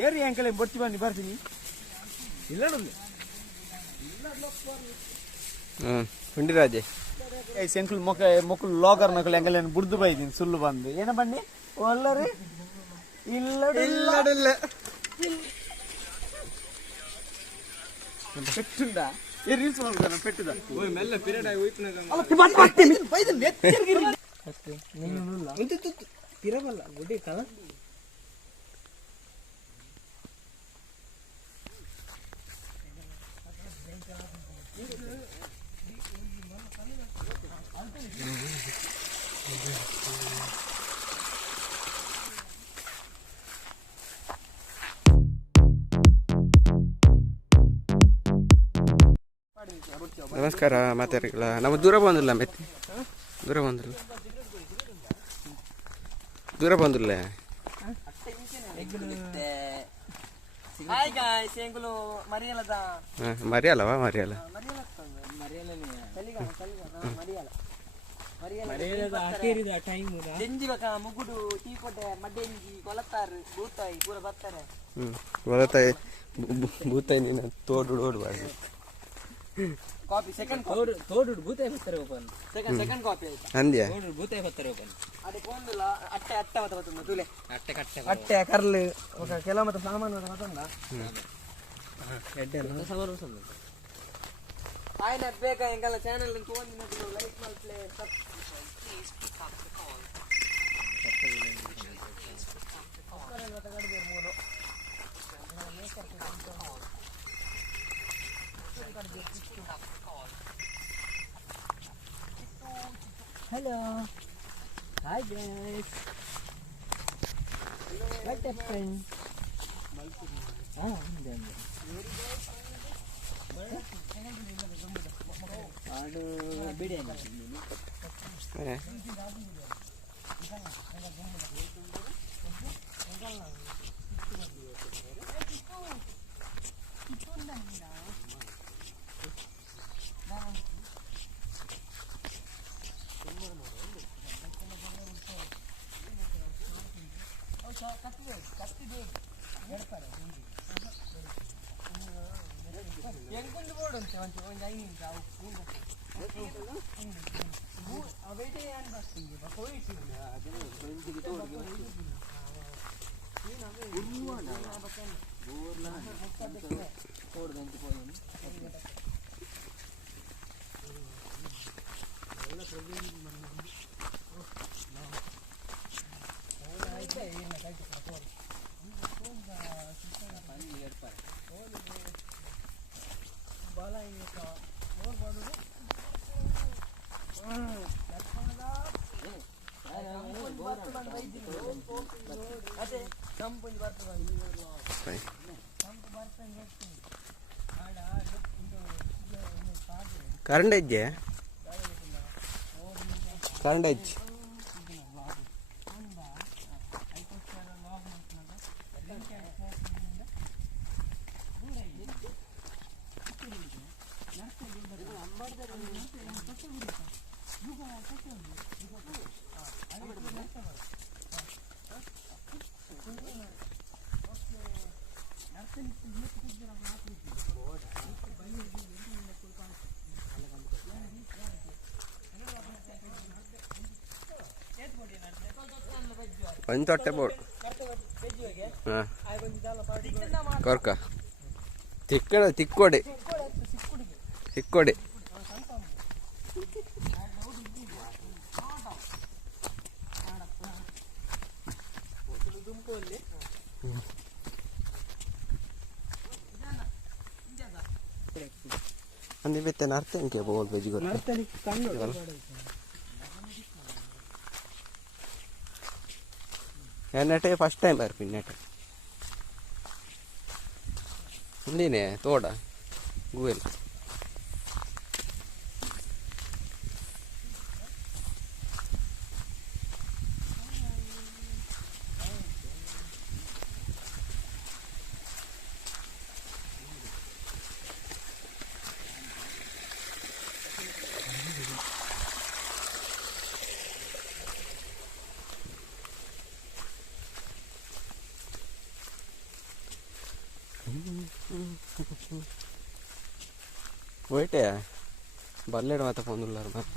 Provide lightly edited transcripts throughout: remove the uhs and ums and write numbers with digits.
ಏರಿ ಅಂಕಲ್ ಬರ್ತಿ ಬನ್ನಿ ಬರ್ತೀನಿ ಇಲ್ಲ ಹುಂಡಿರಾಜೆ ಎಂಕಲ್ ಮೊಕ್ಕಳು ಲೋಕರ್ ನಕಲು ಎಂಕಲ್ ಏನು ಬುಡ್ದು ಬೈದೀನಿ ಸುಳ್ಳು ಬಂದು ಏನ ಬನ್ನಿ ಒಲ್ಲರಿ ಇಲ್ಲ ಪೆಟ್ಟುಂಡಾ ಏ ರೀಲ್ಸ್ ಮಾಡ್ತಾನೆ ಪೆಟ್ಟುದ ಓಯ್ ಮೆಲ್ಲ ಪಿರಿಯಡ್ ಆಗಿ ಹೋಯ್ತು ತಿರಬಲ್ಲ ಗುಡಿ ಕಲ ನಮಸ್ಕಾರ ಮಾತಾಡಿಲ್ಲ ನಮ್ಮ ದೂರ ಬಂದಿಲ್ಲ ಮೆತ್ತಿ ದೂರ ಬಂದಿಲ್ಲ ಹಾಯ್ ಗಾಯ್ಸ್ ಎಂಗುಲು ಮರಿಯಲದ ಮರಿಯಲ್ಲ ಜಂಜಿ ಬಕ ಮುಗುಡು ಟೀ ಕೊಟ್ಟೆ ಮಡ್ಡೆಂಜಿ ಕೊಲತ್ತಾರು ಭೂತಾಯಿ ಪೂರ ಬರ್ತಾರೆ ಕೊಲತ್ತಾಯಿ ಭೂತಾಯಿ ನೀನು ತೋಡು ಓಡ್ಬಾರ್ದು ಕಾಪಿ ಸೆಕೆಂಡ್ ತೋಡು ಭೂತಾಯಿ ಬರ್ತಾರೆ ಓಪನ್ ಸೆಕೆಂಡ್ ಕಾಪಿ ಆಯ್ತಾ ಅಂದ್ಯಾ ತೋಡು ಭೂತಾಯಿ ಬರ್ತಾರೆ ಓಪನ್ ಅದೇ ಕೊಂದಿಲ್ಲ ಅಟ್ಟೆ ಬರ್ತದೆ ತುಲೆ ಅಟ್ಟೆ ಕರ್ಲು ಕೆಲವು ಮತ್ತೆ ಸಾಮಾನು ಬರ್ತಂದ ಆಯ್ನ ಬೇಕಾ ಎಂಗಲ್ಲ ಚಾನೆಲ್ ತಗೊಂಡು ಲೈಕ್ ಮಾಡ್ಲೆ Hello. Hi guys. What happened? ಎಂಕೊಂಡು ಬೋರ್ಡ್ ಅಂತ ಒಂದು 5 ನಿಮಿಷ ಅವೈಟೇ ಏನು ಬರ್ತೀನಿ ಹೋಯಿಸಿ ಕರೆಂಟ್ ಐತೆ ಕರೆಂಟ್ ಐತಿ ಒಂದು ತೊಟ್ಟೆ ಬೋರ್ಡ್ ಹಾಂ ಕೊರ್ಕ ತಿಕ್ಕೋಡೆ ಅಂದಿ ಬೆತ್ತೆ ನರ್ತಂಕೆ ಬೋಲ್ ಬೆಜಿ ಗೊತ್ತ ಎನ್ನಟೆ ಫಸ್ಟ್ ಟೈಮ್ ಬರ್ಪಿನ್ನಟೆ ಇಂದಿನೇ ತೋಡ ಗೂವೆಲ್ పోయిటే బల్లేడు మాత్రం పొందున్నారు మరి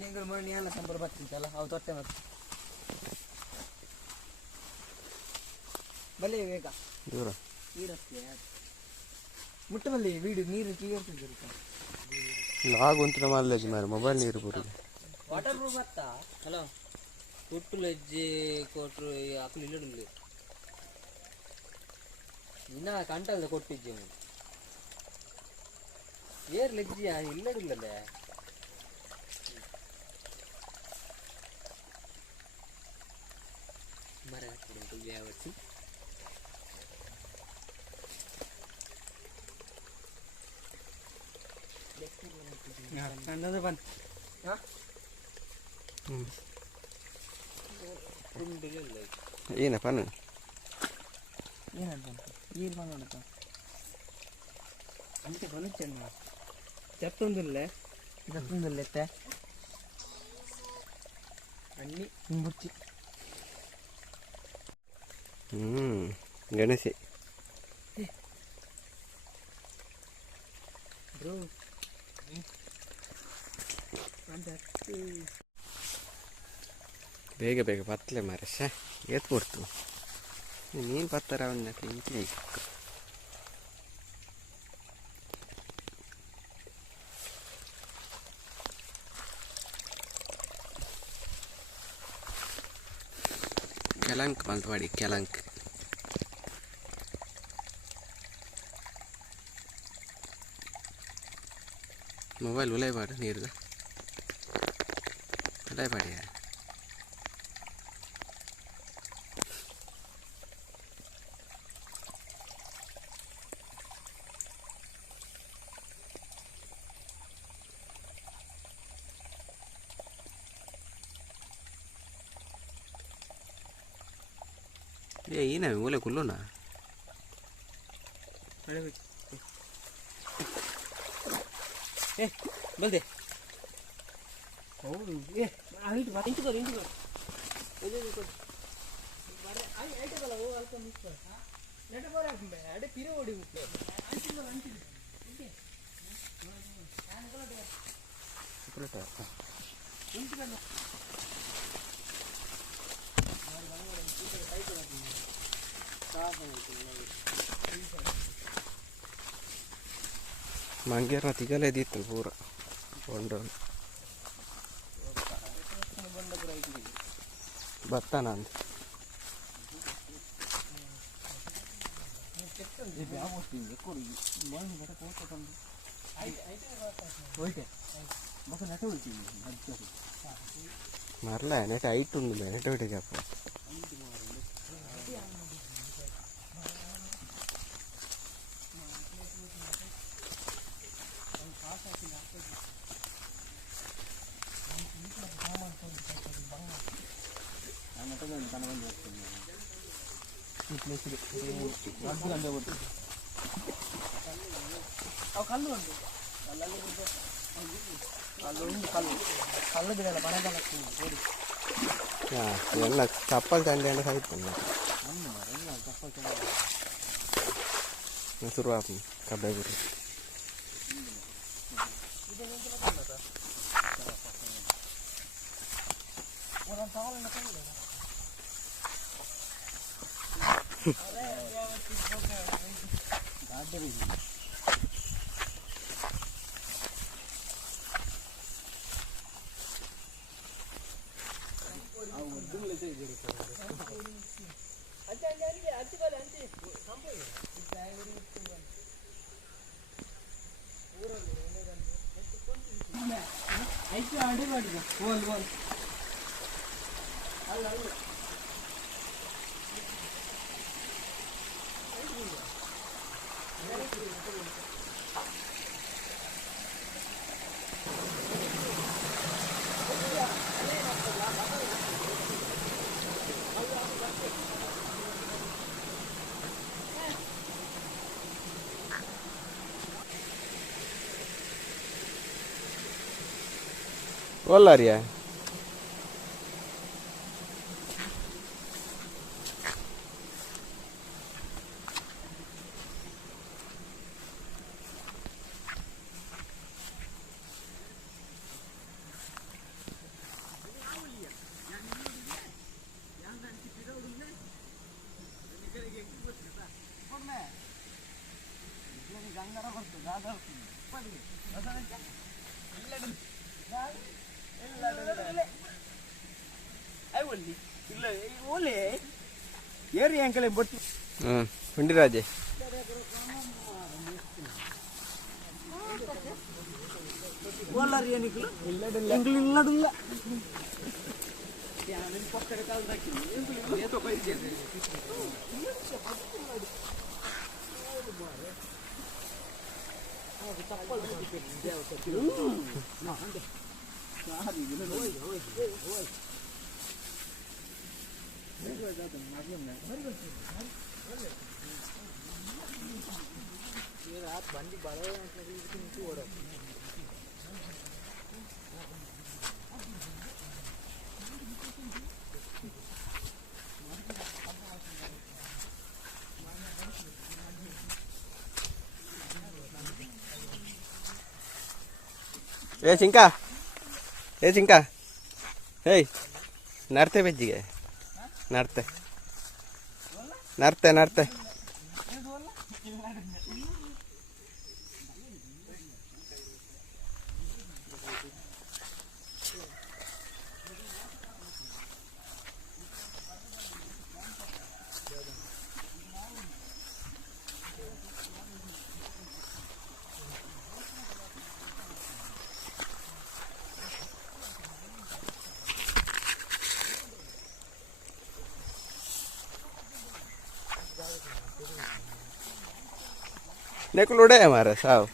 நீங்கள் மணி ஏன் சம்பளம் பார்த்துச்சல ಅವು ತೊಟ್ಟೆ ಮತ್ತೆ ಬಲ್ಲಿ ಬೇಗ ದೂರ ಈಡಕ್ಕೆ ಮುಟ್ಟ ಬಲ್ಲಿ ವೀಡಿಯೋ ನೀರು ಕ್ಲಿಯರ್ ತಿಂದಿರುತ್ತೆ లాగుంటున్న వాళ్ళకి మరి మొబైల్ నీరు పురుగు ವಾಟರ್ ಪ್ರೂಫ್ ಅತ್ತಾ ಹಲೋ ತುಟ್ಟು ಲಜ್ಜೆ ಕೊಟ್ಟರು ಅಕ್ಕಲು ಇಲ್ಲಡಿಲ್ಲ ಇನ್ನ ಕಂಟಲ್ದ ಕೊಟ್ಟಿದ್ದೆ ಏರ್ ಲಜ್ಜಿ ಇಲ್ಲಡಿಲ್ಲಲ್ಲೇ ಮರ ಹಾಕಿದ್ದು ಯಾವತ್ತಿ ಅನ್ನೋದು ಬಂತು ఈయన పన్ను ಏನಂತ ನೀರು ಬಂದ ಅಂತೆ ಬಂದಿಚ್ಚಣ್ಣ చెప్తుందిలే చెప్తుందిలే అన్నీ బుచ్చి గణేసి ಬ್ರೋ ಬೇಗ ಬೇಗ ಬತ್ತಲೆ ಮಾರ ಏತ್ ಕೊಡ್ತು ನೀನು ಬತ್ತಾರ ಅವನ್ನ ಇಂಚಿ ಕೆಲಂಕ್ ಮಲ್ತವಾಡಿ ಕೆಲಂಕ್ ಮೊಬೈಲ್ ಉಲೈಬಾಡು ನೀರ್ದು ಉಲೈಬಾಡಿಯ ये ही ना बोले कुल्लो ना ए बोल दे ए आई तो बात इंटू कर ये देखो बारे आई आई तो वो हल्का मिक्स कर हां नेट पर अरे फिरे ओडी उठले अंटी ओके हां निकल दे सुप्रता इंटू कर ಮಂಗೇರ ತಿಗಲೇದಿತ್ತು ಪೂರ ಕೊಂಡು ಬರ್ತಾನ ಅಂತ మరలా నెట్ హైట్ ఉంది నెట్ ఒకటి చెప్ప ಎಲ್ಲ ಚಪ್ಪಲ್ ತಂದೆ ಅಂತ ಸಾಯ್ತು ಶುರು ಆತು ಕಬ್ಬೆ ಗುರು ಕೋಲಾರಿಯಾ ಏರಿ ಅಂಕಲ್ ಬೊಟ್ಟು ಉಂಡಿರಾಜೆ ಕೋಲಾರ ಏನಿಕ್ಲು ಇಲ್ಲದಿಲ್ಲ ಏ ಚಿಂಕ ಏಯ್ ನರ್ತೆ ಬೆಜ್ಜಿಗೆ ನರ್ತೆ नेकुल उड़े हमारे साहब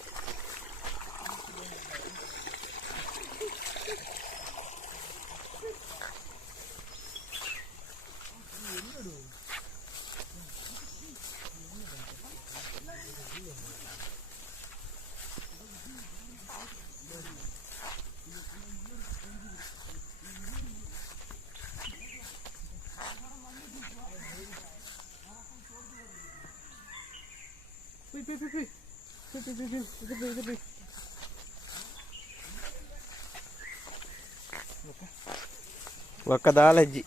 ಒಕ್ಕದಾಲಜ್ಜಿ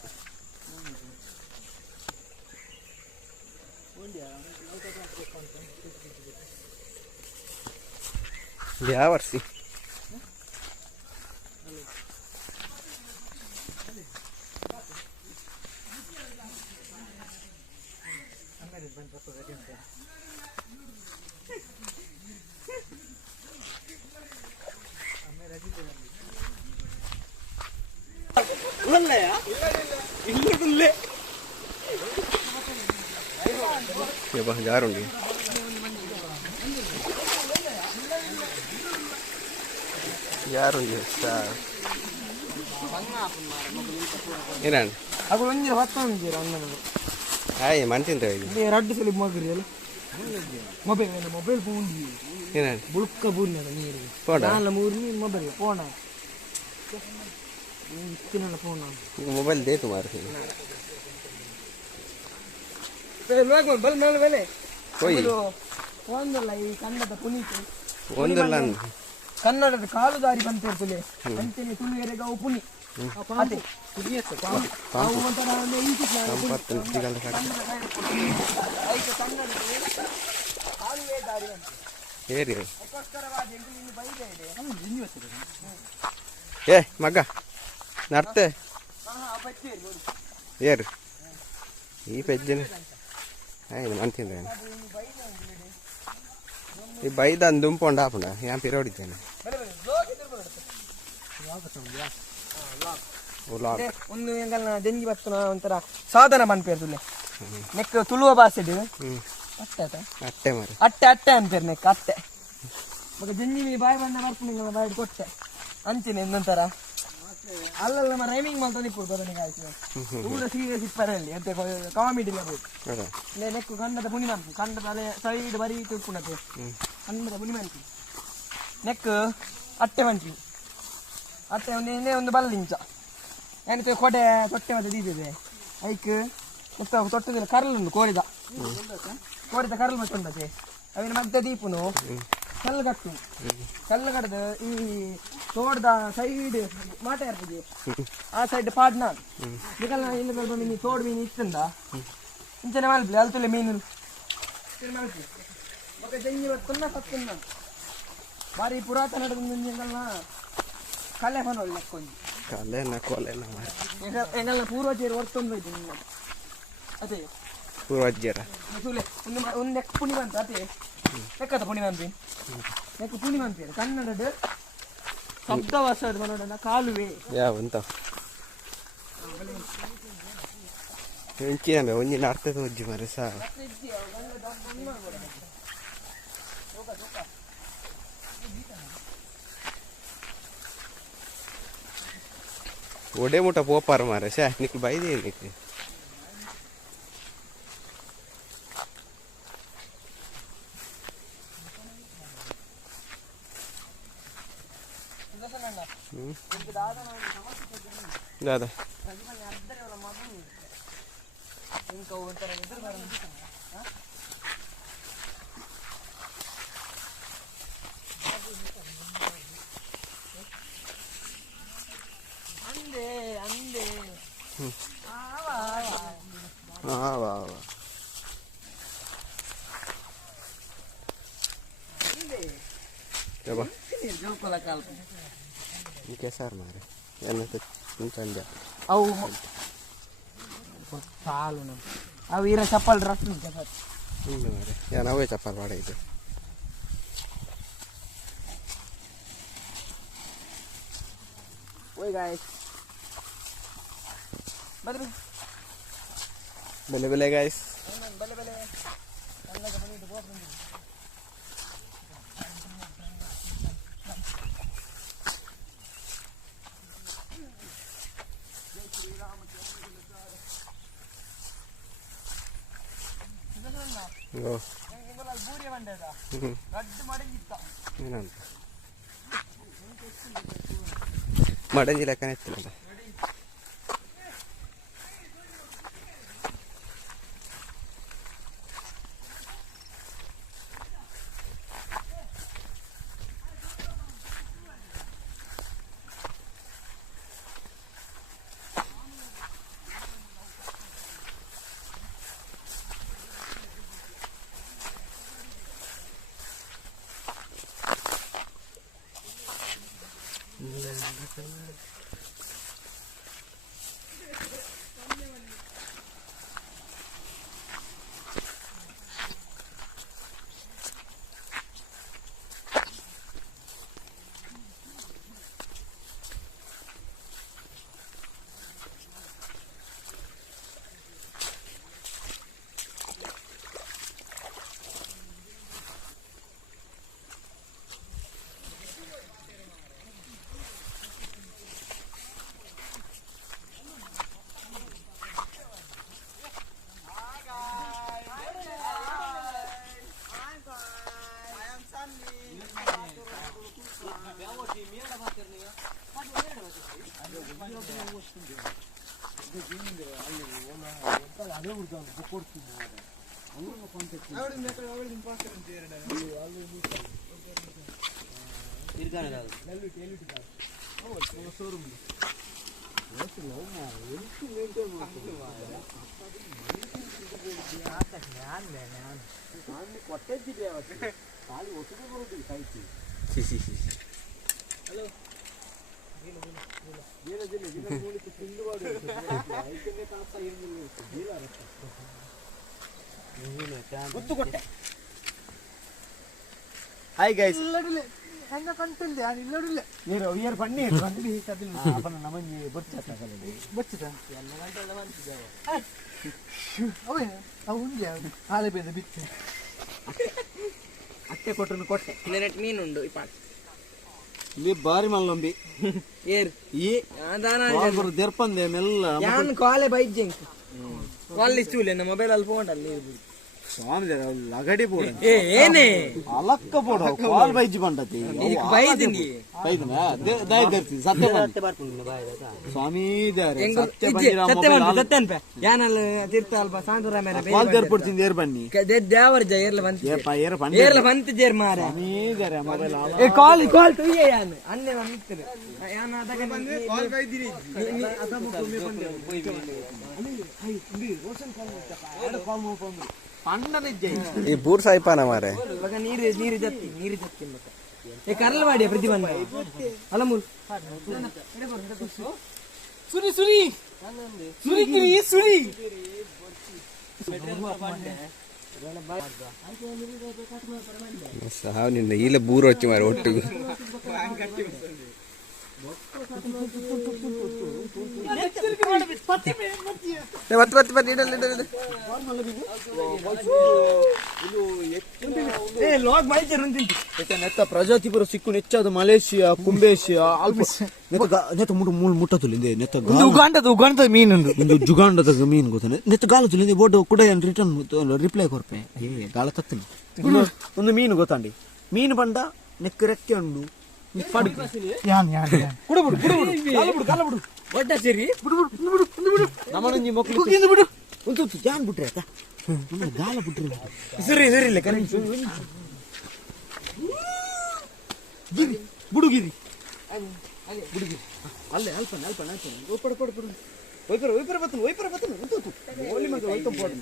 ಯಾವ ವರ್ಷಿ ಜಾರುಂಡಿ ಜಾರುಂಡಿ ಏನಾണ് ಅದು ಒಂಜಿ ಹೊತ್ತೊಂದಿರ ಅಣ್ಣನ ಹಾಯ್ ಮಂತಿಂತ ಇದು ಎರಡು ಸಲ ಮಗರಿ ಅಲ್ಲ ಮೊಬೈಲ್ ಫೋನ್ ಏನಾണ് ಬುಳ್ಕ ಬೂರ್ನ ನೀರು ಫೋನ್ ನಾಲ ಮೂರು ಮೊಬೈಲ್ ಫೋನ್ ಇತ್ತಿನ ಫೋನ್ ಮೊಬೈಲ್ ದೇ ತುಮಾರ ಬಲ್ ಮೇಲೆ ಮೇಲೆ ಹೋಯ್ ಒಂದಲ್ಲ ಈ ಕನ್ನಡದ ಪುನೀತ್ ಒಂದಲ್ಲ ಕನ್ನಡದ ಕಾಲುದಾರಿ ಬಂತಿರ್ತದೆ ಅಂತೆಯೇ ತುಳುವೆರೆಗಾವು ಪುನಿ ಅದೇ ಒಂಥರ ಏರಿ ಏ ಮಗ ನರ್ತೆ ಏರು ಈ ಪೆಜ್ಜನ ಆಯ್ತು ಮಂತಿಂದ ಈ ಬೈದ ದುಂಪೊಂಡು ಹಾಪುಂಡ ಯಾನ್ ಪಿರ ಹೊಡಿತೇನೆ ಒಂದು ಎಂಗಲ್ನ ಜಂಜಿ ಬತ್ತನ ಒಂಥರ ಸಾಧನ ಮನ್ಪೇರ್ದುಲ್ಲೆ ನೆಕ್ ತುಳುವ ಭಾಷೆ ಅಟ್ಟೆ ಅಟ್ಟೆ ಮಾರಿ ಅಟ್ಟೆ ಅನ್ಪೇರ್ ನೆಕ್ ಅಟ್ಟೆ ಮಗ ಜಂಜಿ ಬಾಯಿ ಬಂದ ಬರ್ಪುಂಡು ಬಾಯಿ ಕೊಟ್ಟೆ ಅಂಚೆನೆ ಇನ್ನೊಂಥರ ಅಲ್ಲಲ್ಲ ನಮ್ಮ ರೈಮಿಂಗ್ ಮಾಡ್ತಾ ನಿಪ್ಪುದು ಅದನಿಗೆ ಆಯ್ತು ಪೂರ ಸೀರಿಯಸ್ ಇಪ್ಪರಲ್ಲಿ ಅಂತ ಕಾಮಿಡಿ ಬೋದು ನೆಕ್ಕು ಕನ್ನಡ ಪುನಿ ಮನ್ಪು ಕನ್ನಡ ಅಲೆ ಸೈಡ್ ಬರೀ ತಿಳ್ಕೊಂಡತೆ ಕನ್ನಡ ಪುನಿ ಮನ್ಪು ನೆಕ್ ಅಟ್ಟೆ ಮನ್ಪಿ ಅತ್ತೆ ಒಂದು ಬಲ್ಲಿಂಚ ಏನಿತ್ತು ಕೊಡೆ ತೊಟ್ಟೆ ಮತ್ತೆ ದೀದಿದೆ ಐಕ್ ಮುತ್ತ ತೊಟ್ಟದಿಲ್ಲ ಕರಲುಂಡು ಕೋರಿದ ಕರಲು ಮತ್ತೆ ಉಂಟತೆ ಅವಿನ ಮಧ್ಯೆ ದೀಪನು ಕಲ್ಲು ಕಟ್ಟದು ಈ ತೋಡ್ದ ಸೈಡ್ ಮಾಟ ಇರ್ತದೆ ಆ ಸೈಡ್ ಪಾಡ್ನ ಇದೆಲ್ಲ ಇಲ್ಲಿ ಬಂದು ನೀ ತೋಡ್ ಮೀನು ಇತ್ತಂದ ಇಂಚನೆ ಮಲ್ಪಿ ಅಲ್ತಲೆ ಮೀನು ಮಲ್ಪಿ ಮತ್ತೆ ಜಂಗಿ ತುನ್ನ ಸತ್ತುನ್ನ ಬಾರಿ ಪುರಾತನ ಕಲೆ ಹೊನೋಲ್ಲ ಲೆಕ್ಕೊಂದು ಎಂಗಲ್ನ ಪೂರ್ವಜರು ಹೊರ್ತೊಂದು ಹೋಯ್ತು ನಿನ್ನ ಅದೇ ಪೂರ್ವಜರ ಒಂದು ಲೆಕ್ಕ ಪುಣಿ ಬಂತ ಅದೇ ಲೆಕ್ಕದ ಪುಣಿ ಬಂತಿ ಲೆಕ್ಕ ಪುಣಿ ಬಂತೀರಿ ಕನ್ನಡದ ಶಬ್ದ ವರ್ಷ ನೋಡೋಣ ಕಾಲುವೆ ಯಾವಂತ ಹೆಂಚಿನ ಒಂದಿನ ಅರ್ಥ ತೋಜ್ಜಿ ಮರೆ ಸಾ ಒಡೆ ಮುಟ ಪೋಪಾರ ಮಾರೆ ಶಾ ನಿಕ್ಲು ಬೈದೇ ನಿಕ್ಲಿ दादा Geser mari, yang itu mencanda. Au, salu na. Au ira chapal ras ni jahat. Ini mari, yang awe chapal pada itu. Oi guys. Bele guys. Bele. Allah ka pani to boss ni. Oh. Madanjilakan itu lah. Hi guys. Hanga content ya, illodille. Nero year panni panni kadil apana namanni bocchata kalali. Bocchata. Yalla gantala bantidawa. Oye, avunja. Hale bede bitte. Atte kottunu kotte. Kilonet meen undu ipat. Li bari mallombi. Yer. Ee adana ಅವರು ದರ್ಪಂದೆ ಮೆಲ್ಲ ಯಾನ್ ಕಾಲೆ ಬೈಜೆಂಕ್ ಕಾಲ್ ಇಚ್ಚುಲೆ ನಮ್ಮ mobile ಅಲ್ಲಿ phone ಅಲ್ಲಿ స్వామి లగడి పోడు ಏನೇ అలక్క పోడు call బైజి పంటది ಬೈದಿನಿ బైదినా దయ దర్తి సత్య స్వామి దాರೆ సత్య బండిరా మొబైల్ ಸತ್ಯ ಅನ್ಪೆ ಯಾನಲ್ಲ ತಿರ್ತಾಲ್ಬ ಸಾಂದುರ ಮೇಲೆ ಕಾಲ್ ದರ್ಪಡ್ತೀನಿ ಏರ್ ಬನ್ನಿ ದೇವರ ಜಯರ್ಲ ಬಂತ ಏ ಪೈರ ಬಂಡಿ ಏರ್ಲ ಬಂತ ಜೇರ್ ಮಾರೆ ಸ್ವಾಮಿ ದಾರೆ ಮೊಬೈಲ್ ಏ ಕಾಲ್ ಕಾಲ್ ತುಯ್ಯ ಯಾನ ಅನ್ನೆ ಬಂದಿತ್ತು ಯಾನ ಅದಕ್ಕೆ ಕಾಲ್ ಬೈದಿರಿ ಈ ಬೂರ್ ಸಾಯ್ಪಾನ ಮಾರೆ ಮಗ ನೀರು ಜತ್ತಿ ಮಗ ಏ ಕರ್ಲ ಮಾಡಿ ಪ್ರತಿಬಂಧ ಅಲಮೂಲ್ ಸುರಿ ಸುರಿ ಸುರಿ ಸುರಿ ಸಾವು ನಿನ್ನ ಈಲ ಬೂರ್ వచ్చి ಮಾರೆ ಒಟ್ಟಿಗೆ ಪ್ರಜಾತಿಪುರ ಸಿಕ್ಕು ನೆಚ್ಚದು ಮಲೇಷಿಯಾ ಕುಂಬೇಶಿಯಾ ನೆತ್ತ ಮೂಳು ಮುಟ್ಟತುಲಿಂದೆ ನೆತ್ತ ಉಗಾಂಡದ ಮೀನು ಒಂದು ಜುಗಾಂಡದ ಮೀನು ಗೊತ್ತಾನೆ ನೆತ್ತ ಗಾಲ ತುಲಿಂದೆ ಬೋಟ್ ಕೂಡ ರಿಟರ್ನ್ ರಿಪ್ಲೈ ಕೊರ್ಪೆ ಏ ಗಾಳ ತತ್ತಿನ ಒಂದು ಮೀನು ಗೊತ್ತಾಂಡಿ ಮೀನು ಬಂಡ ನೆಕ್ಕ ರೆಕ್ಕೆ ಉಂಡು ಒಡ್ಡ ಸೇರಿ ನಮ್ಮನೊಂಜಿ ಮಕ್ಕಳು ಬಿಡು ಒಂದು ಜಾನ್ ಬಿಟ್ರೆ ಆಯ್ತಾ ಗಾಲ ಬಿಟ್ರೆ ಸರಿ ಇಲ್ಲ ಕರೆಂಟ್ ಬುಡುಗಿರಿ ಬುಡುಗಿರಿ ಅಲ್ಲೇ ಅಲ್ಪನ ಒಯ್ಪಡ ಒಯ್ಪರ ಬತ್ತನು ಓಲಿ ಮಗ ಒಯ್ತು ಪೋಡು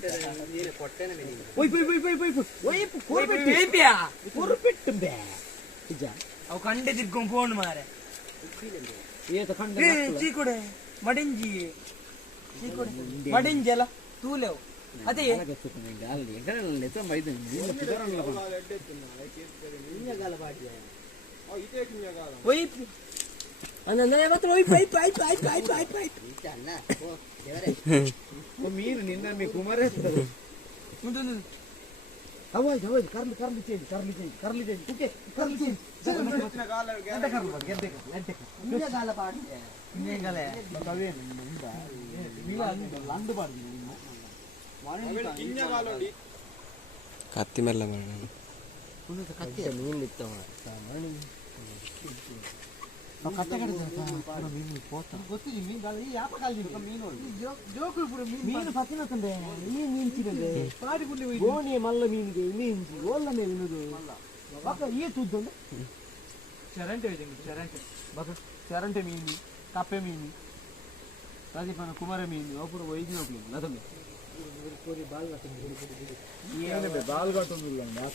ಕೊರ್ಪೆಟ್ಟು ಬೇ ನಿಜ ಅವು ಕಂಡೆ ತಿರ್ಕೊಂಡು ಫೋನ್ ಮಾರೆ ಚೀಕೊಡೆ ಮಡಿಂಜಿ ಮಡಿಂಜಿ ಅಲ್ಲ ತೂಲೆವು ಅದೇ ಮೀನು ನಿನ್ನ ಮೀ ಕುಮಾರೇ ಅವಾಯ್ದು ಕರ್ಲಿ ಚೇಂಜ್ ಕತ್ತಿ ಮೆಲ್ಲ ಮಾಡ ಮೀನು ಪತ್ತಿನಂದೆ ಮೀನು ಮೀನ್ಸಿದೆ ಗೋಣಿ ಮಲ್ಲ ಮೀನಿಗೆ ಮೀನ್ಸಿ ಓಲ್ಲ ಮೇಲೆ ಈ ತುದ್ದು ಚರಂಟೆ ಮೀನು ಕಪ್ಪೆ ಮೀನು ರಾಜೀಪನ ಕುಮಾರ ಮೀನು ಅప్పుడు ವೈದ್ಯ ಹೋಗ್ಲಿ ನದಮೆ ಏನೇ ಬಾಲ್ಗಾಟೊಂದಿಲ್ಲ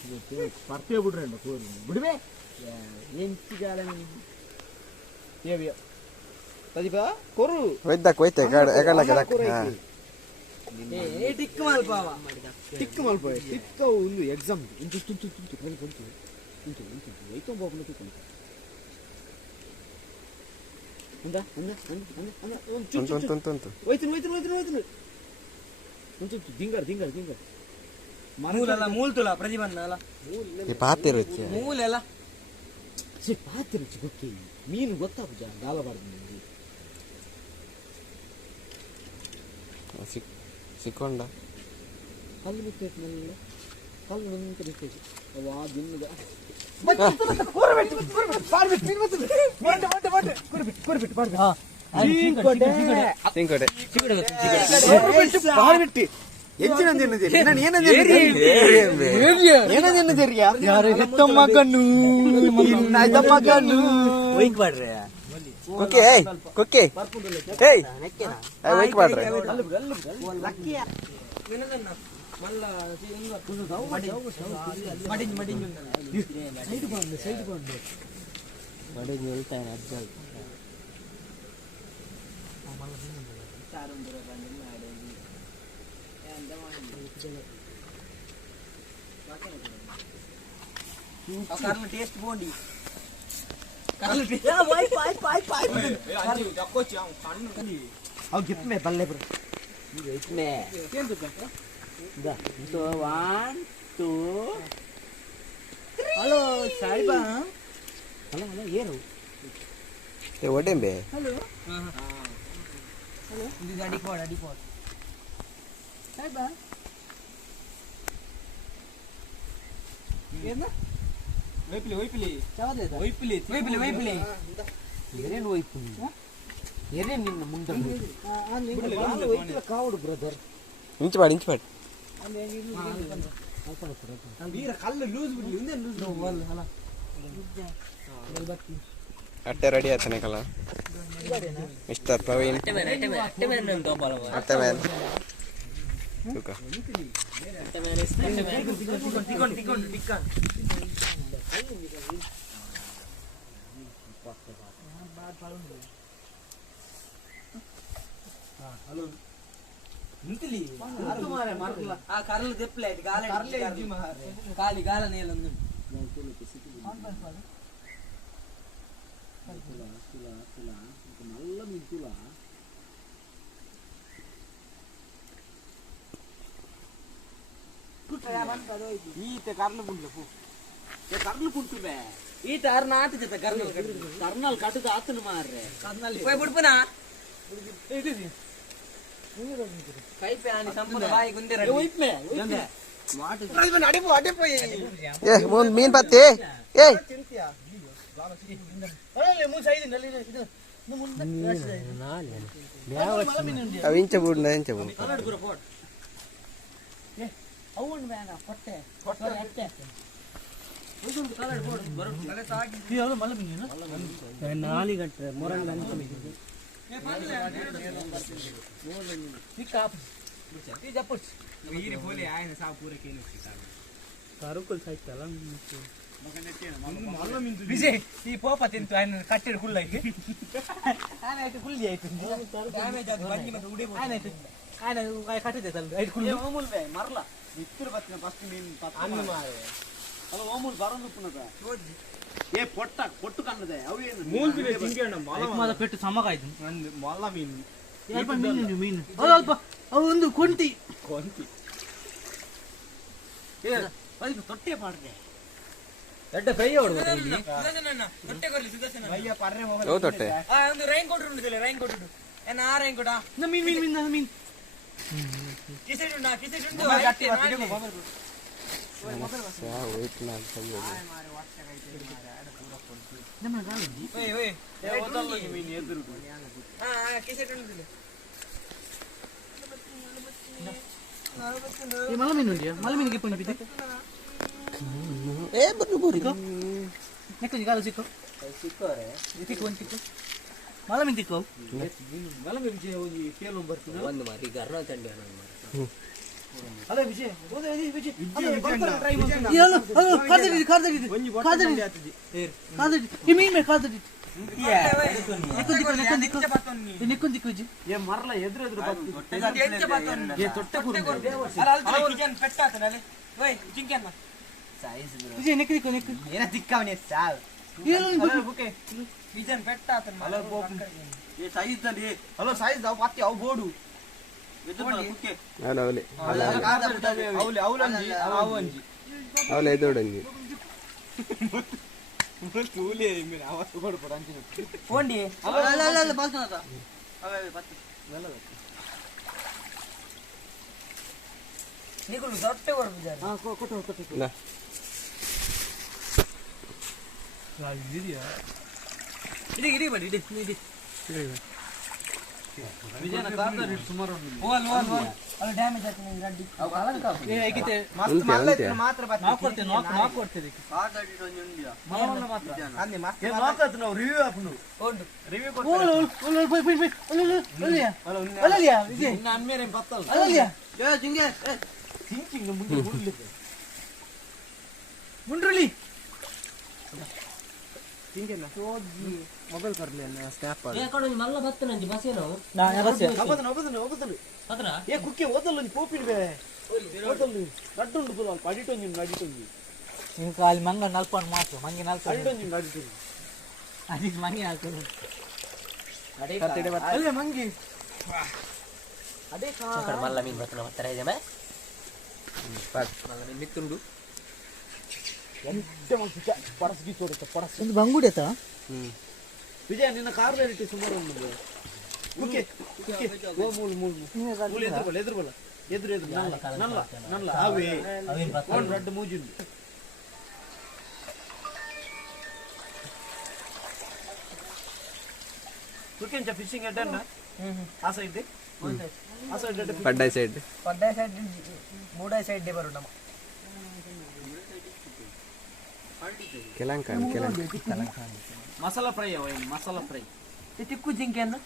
ಪರ್ತೆ ಬಿಡ್ರೆ ಕೋರಿ ಬಿಡ್ಬೇ ಎಂಚಿಗಾಲ ಏವಿಯ ರಾಜೀಪ ಕೊರು ಒಯ್ದಕ್ಕೆ ಟಿಕ್ ಮಲ್ಪಾವ ಟಿಕ್ ಒಂದು ಎಕ್ಸಾಮ್ ಮೂಲ್ತುಲ ಪ್ರತಿಬಂಧ ಅಲ್ಲ ಮೂಲೆಲ್ಲ ಪಾತಿ ರುಚಿ ಗೊತ್ತಿ ಮೀನು ಗೊತ್ತಾಗ ಗಾಲಬಾರ್ದು ನಿಮಗೆ ಸಿಕ್ಕೊಂಡ ಕಲ್ಲು ಬಿತ್ತೈತಿನಲ್ಲ ಕಲ್ಲು ನಿಂತ ಬಿತ್ತೈತಿ ಅವ ದಿನದ ಟೇಸ್ಟ್ ಬೋಂಡಿ ಗಿಟ್ಮೆ ಬಲ್ಲೆ ಬ್ರೋ ಹಲೋ ಸಾಯಿಬಾ ಅಲ್ಲ ಏನು ಒಡೆಂಬೆ ಹಲೋ ಇದು ಅಡಿಕೋಡ್ ಸಾಯಿಬಾ ಏನ ವೈಪಿಲಿ ವೈಪಿಲಿ ಚಾವದೆ ವೈಪಿಲಿ ವೈಪಿಲಿ ವೈಪಿಲಿ ಏನೇನು ವೈಪಿಲಿ ಏನೇನು ನಿನ್ನ ಮುಂದೆ ಕಾವಡು ಬ್ರದರ್ ಇಂಚು ಪಾಡು ವೀರ ಕಲ್ಲು ಲೂಸ್ ಬಿಡ್ಲಿ ಹಿಂದೆ ಲೂಸ್ ಅಲ್ಲ ಅಟ್ಟೆ ರೆಡಿ ಆಯ್ತಾನೆ ಕಲ ಮಿಸ್ಟರ್ ಪ್ರವೀಣ್ ಅಟ್ಟೆ ಮ್ಯಾನ್ ಸುಖ ಹಲೋ ನಿಂತಿಲಿ ಆ ಕರ್ಲು ದೆಪ್ಪಲೆ ಗಾಲಿ ಗಾಲನೆ ಎಲ್ಲ నల్ల మింతులా ఈత కర్రలు పుండ్లు ఏ కర్రలు పుంటుబే ఈత ఆరు నాటు చేత కర్నల్ కట్టుకు ఆతును మారే పోయి పుడుపునా కైపే అని సంపూర్ణ బాయి గుందే రెడీ వైపే అడిపోయి ఏ మీన్ పత్తి ఏ అవి ఇంచబూడు విజయ్ ఈ పోప తింటూ ఆయన కట్టెడు కుళ్ళు అయితే ఆయన అయితే కుళ్ళి అయిపోయింది ఆయన కట్టెదే అయితే కుళ్ళు మరలా ఇత్తులు పట్టిన ఫస్ట్ నేను అన్ని మారే అలా ఓములు బరం దుప్పునదా ఏ పొట్టు కన్నదే అవి పెట్టు సమ్మకాయ మళ్ళా మీన్ ಮೀನು ಒಂದು ಕೊಂಟಿ ತೊಟ್ಟೆ ಮಾಡ್ರೆ ದೊಡ್ಡ ಫ್ರೈ ತೊಟ್ಟೆ ಒಂದು ರೈನ್ ಕೋಟ್ ಉಂಟು ರೈನ್ ಕೋಟ್ ಉಂಟು ಏನ ಆ ರೈನ್ ಕೋಟ ಮೀನ್ ಮೀನ್ ಮೀನ್ ಮೀನ್ ಕಿಸೆಟ್ ಉಂಟು ಕಿಸೆಟ್ ಉಂಟು మళ్ళీ మీన్ ఉంది మళ్ళీ మీన్ గిప్పని పితే ఏ బుర్రు బుర్రు నెక్స్ట్ కాలు సిక్కో ಸಿಕ್ಕೋರೆ ತಿಕ್ಕು ಒಂದು ತಿಕ್ಕು ಮళ్ళీ మీన్ తిక్కో ಮಲ್ಲ ವಿಜಯ ಹೋಗಿ ತೇಲು ಬರ್ತೀನಿ ಒಂದು ಮಾರಿ ಗರ್ನ ತಂಡಿ ಅಲ್ಲ ವಿಜಯ ಹೋದ ವಿಜಯ ಟ್ರೈ ಮಾಡಿ ಹೇಳು ಕಾದಡಿ ಕಾದಡಿ ಕಾದಡಿ ಕಾದಡಿ ಈ ಮೀನ್ ಮೇ ಕಾದಡಿ ನಿಕ್ಕೊಂದು ದಿಕ್ಕು ಏ ಮರಲ ಎದುರು ಎದುರು ವಿಜಯ್ ನೆಕ್ ದಿಕ್ಕು ನೆಕ್ ಏನ ದಿಕ್ಕವನೇ ಸಾಲ್ ವಿಜಯ್ ಪೆಟ್ಟ ఏ సైజ్ దండి హలో సైజ్ దావు పత్తి అవు బోడు ಅವಲೆ ಎದೋಡಂಗಿ పోండి నీకు దొట్టే కొడుకు ఇది ఇది బడి ఇది ఇది ವಿಜಯನ ಕಾದರಿ ಸುಮಾರು ಓಲ್ ಓಲ್ ಓಲ್ ಅಲ್ಲ ಡ್ಯಾಮೇಜ್ ಆಗ್ತದೆ ಗಡ್ಡಿ ಅವು ಕಾಲನ ಕಾಪು ಏ ಐಕಿತೆ ಮಸ್ತ್ ಮಲ್ಲೈತೆ ಮಾತ್ರ ಬಾತ್ ನಾಕ್ ಕೊಡ್ತೀನಿ ನಾಕ್ ಕೊಡ್ತೀನಿ ಕಾದರಿ ಒಂದಿಯಾ ಮಲ್ಲನ ಮಾತ್ರ ಅಂದೆ ಮಸ್ತ್ ಏ ನಾಕತ್ ನಾವು ರಿವ್ಯೂ ಹಾಪನು ಉಂಟು ರಿವ್ಯೂ ಕೊಡ್ತೀನಿ ಓಲ್ ಓಲ್ ಓಲ್ ಬೈ ಬೈ ಅಲ್ಲಿಯಾ ಅಲ್ಲಿಯಾ ವಿಜಯ್ ಇನ್ನ ಅನ್ಮೇರೆ ಬತ್ತಲ್ಲ ಅಲ್ಲಿಯಾ ಏ ಜಿಂಗೆ ಥಿಂಕಿಂಗ್ ಮುಂದೆ ಮುಂಡ್ಲಿಕ್ಕೆ ಮುಂಡ್ರಲಿ ಜಿಂಗೆನ ಮೊಬೈಲ್ ಕರ್ಲಿ ಅನ್ನ ಸ್ನ್ಯಾಪ್ ಏ ಕಡೆ ಮಲ್ಲ ಬತ್ತ ನಂಜಿ ಬಸೇನೋ ನಾ ಬಸೆ ಒಬದನು ಅದ್ರ ಏ ಕುಕ್ಕೆ ಓದಲ್ಲ ನಿ ಪೋಪಿನ್ಬೆ ಓದಲ್ಲ ನಡ್ಡುಂಡು ಪುಲ ಪಡಿಟೊಂಜಿ ನಡಿಟೊಂಜಿ ಇಂಕ ಅಲ್ಲಿ ಮಂಗ ನಲ್ಪನ್ ಮಾತು ಮಂಗಿ ನಲ್ಪನ್ ಪಡಿಟೊಂಜಿ ನಡಿಟೊಂಜಿ ಅದಕ್ಕೆ ಮಂಗಿ ಹಾಕೋದು ಅಡೆ ಅಲ್ಲೇ ಮಂಗಿ ಅಡೆ ಕಾ ಕಡೆ ಮಲ್ಲ ಮೀನ್ ಬತ್ತನ ಹತ್ತರ ಇದೆ ಮೇ ಮಲ್ಲ ಮೀನ್ ಮಿತ್ತುಂಡು ಎಂತ ಮಂಗಿ ಪಡಸ್ಗಿ ತೋಡುತ್ತೆ ಪಡಸ್ ಒಂದು ಬಂಗುಡಿ ಆತ ವಿಜಯ ನಿನ್ನ ಕಾರ್ ರೇಟ್ ಸುಮಾರು ಉಂಟು ಕುಕ್ಕೆ ಕುಕ್ಕೆ ಓ ಮೂಲ್ ಮೂಲ್ ಮೂಲ್ ಎದುರು ಎದುರು ನಲ್ಲ ನಲ್ಲ ನಲ್ಲ ಅವೇ ಒಂದು ದೊಡ್ಡ ಮೂಜಿ ಉಂಟು ತುಕೆಂಚ ಫಿಶಿಂಗ್ ಎಡ್ ಅನ್ನ ಆ ಸೈಡ್ ಆ ಸೈಡ್ ಪಡ್ಡಾಯ್ ಸೈಡ್ ಪಡ್ಡಾಯ್ ಸೈಡ್ ಮೂಡಾಯ್ ಸೈಡ್ ಬರು ನಮ್ಮ ಕೆಲಂಕ ಮಸಾಲಾ ಫ್ರೈ ಮಸಾಲಾ ಫ್ರೈ ತಿಕ್ಕು ಜಿಂಕೆಯನ್ನು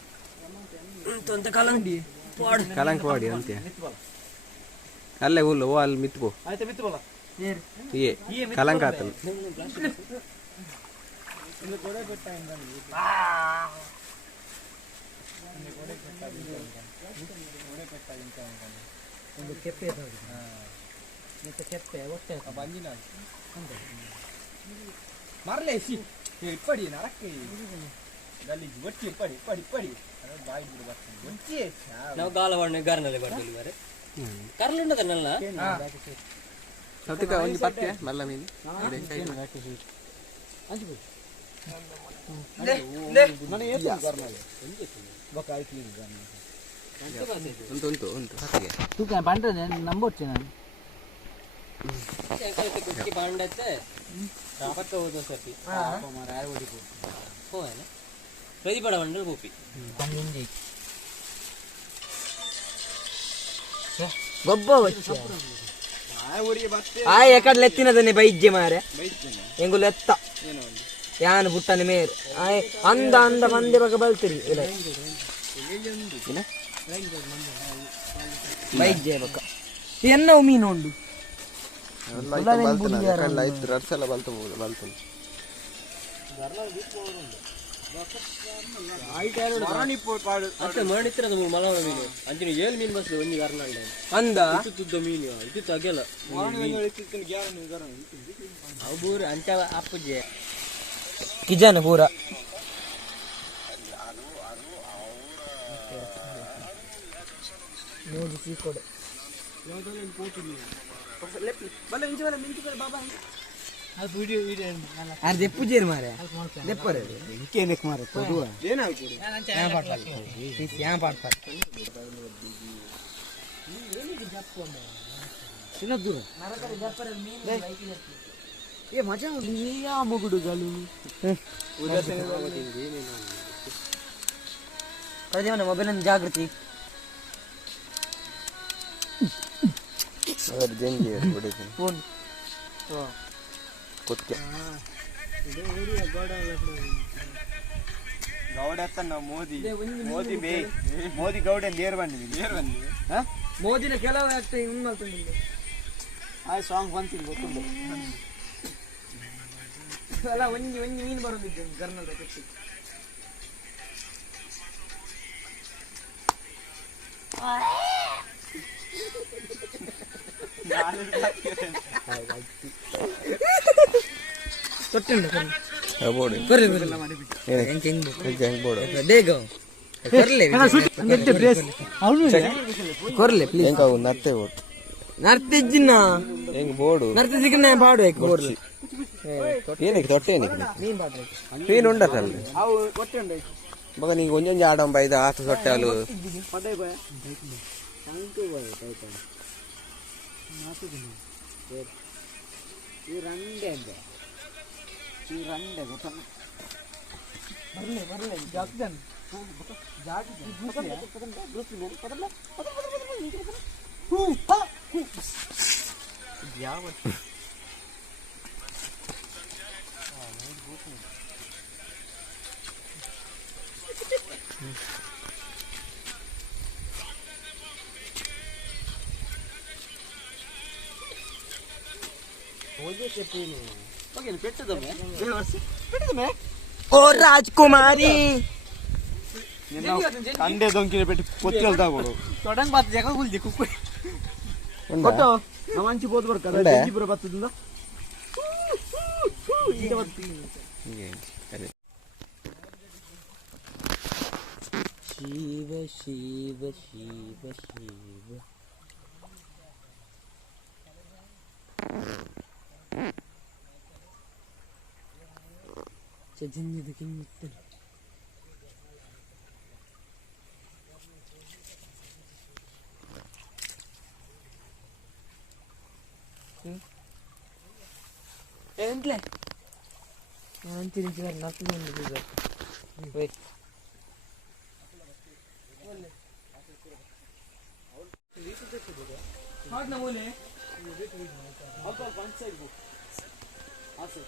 ಅಂತ ಕಲಂಡಿ ಕಲಂಕ ಪಾಡಿ ಅಂತೆ ಅಲ್ಲೇ ಹುಲ್ಲು ಓ ಅಲ್ಲಿ ಮಿತ್ಕೋ ಆಯ್ತಾ ಮಿತ್ತುವಲ್ಲ ಏ ಕಲಂಕ ಆತಲ್ಲ ಒಂದು ಕೆಪ್ಪೆ ಮತ್ತೆ ಕೆಪ್ಪೆ ಹೊಟ್ಟೆ ಬಂಜಿನ ಮರಲೇ ಸಿ ಇಪ್ಪಡಿ ನರಕ್ಕೆ ಗಲೀಜು ಒಟ್ಟಿ ಇಪ್ಪಡಿ ಇಪ್ಪಡಿ ಇಪ್ಪಡಿ ಬಾಯಿ ಬಿಡು ಬರ್ತೀನಿ ಒಟ್ಟಿ ನಾವು ಗಾಲವಣ್ಣೆ ಗಾರ್ನಲ್ಲಿ ಬರ್ತೀವಿ ಬಾರೆ ಕರ್ಲುಂಡದನ್ನೆಲ್ಲ ಸೌತಿಕ ಒಂದು ಪತ್ತೆ ಮಲ್ಲ ಮೀನು ಉಂಟು ಹತ್ತಿಗೆ ತೂಕ ಬಂಡ್ರೆ ನಂಬೋಚ್ಚೆ ನಾನು ಪ್ರತಿಪಡ ಬಂಡಲ್ ಗೋಪಿ ಗೊಬ್ಬ ಆಯ್ ಎಕಡ್ ಲೆತ್ತಿನದನ್ನೇ ಬೈಜ್ಜೆ ಮಾರೆ ಎಂಗು ಲೆತ್ತ ಯಾನ್ ಬುಟ್ಟನೆ ಮೇರು ಆಯ್ ಅಂದ ಅಂದ ಮಂದಿ ಬಗ್ಗೆ ಬಲ್ತಿರಿ ಬೈಜ್ಜೆ ಬಕ್ಕ ಎನ್ನವು ಮೀನು ಉಂಡು ಅಂಚಿನ ಏಳು ಮೀನು ಬಸ್ ಒಂದು ಕರ್ನಾಟಕ ಅಂದ ತುದ್ದ ಮೀನು ಇದು ತಗೆಲ ಬೂರ ಅಂಚ ಅಪ್ಪಜೆ ಕಿಜನ್ ಪೂರ ಕೊಡು ದೆಪ್ಪುಜೇರು ಮಾರೆ ದೆಪ್ಪರೆ ಇಂಕೇನಕ್ಕೆ ಮಾರೆ ಕೊಡುವ ದೂರ ಏ ಮಜಾ ಉಂಟು ಯಾ ಮೊಗುಡು ಗಾಲು ಮೊಬೈಲ್ ಜಾಗೃತಿ ಫೋನ್ ಗೌಡ ಮೋದಿ ಮೋದಿ ಬೇ ಮೋದಿ ಗೌಡ ನೇರ್ ಬಂದಿದೆ ಮೋದಿನ ಕೆಲವು ಆಗ್ತದೆ ಆ ಸಾಂಗ್ ಬಂತೀನಿ ಗೊತ್ತುಂಟು ಅಲ್ಲ ಒಂಜಿ ಒಂಜಿ ಮೀನು ಬರೋದಿದ್ದೆ ಕರ್ನಾಟಕ ಕಟ್ಟಿ ತೊಟ್ಟುಂಡು ಕೊರ್ಲೆ ಪ್ಲೀಸ್ ನರ್ತಿಜ್ಜಿನ ಬೋಡು ನರ್ತಿ ಸಿಕ್ಕನೆ ಪಾಡು ಕೊರ್ಲೆ ಏನಕ್ಕೆ ತೊಟ್ಟೆ ಮೀನು ಉಂಡಲ್ಲಿ ಮಗ ನೀಗ ಒಂಜೊಂಜಿ ಆಡಂ ಬೈದ ಆತ ಸೊಟ್ಟೆಲು ಓ ರಾಜ್ಕುಮಾರಿ ಅಂಡೆ ದೊಂಕಿನ ಪೆಟ್ಟು ಪೊತ್ತಲ್ ತಗೊಡು ತೊಡಂಗ್ ಬಾತ್ ಜಗ ಗುಲ್ದಿ ಕುಕ್ಕು ಕೊಟ್ಟು ನವಂಚಿ ಬೋದು ಬರ್ತಾರೆ ಇಬ್ಬರು ಬರ್ತದಿಂದ ಶಿವ ಶಿವ ಶಿವ ಶಿವ ಚಜಿನ್ನಿದು ಕಿಂಗಿತ್ತು ఏంట్లే అంతే నట్టుకుంది ಹಾಟ್ ನಮೂನೆ ಅಲ್ಪ ಪಂಚಾಯತ್ ಹಾಂ ಸರ್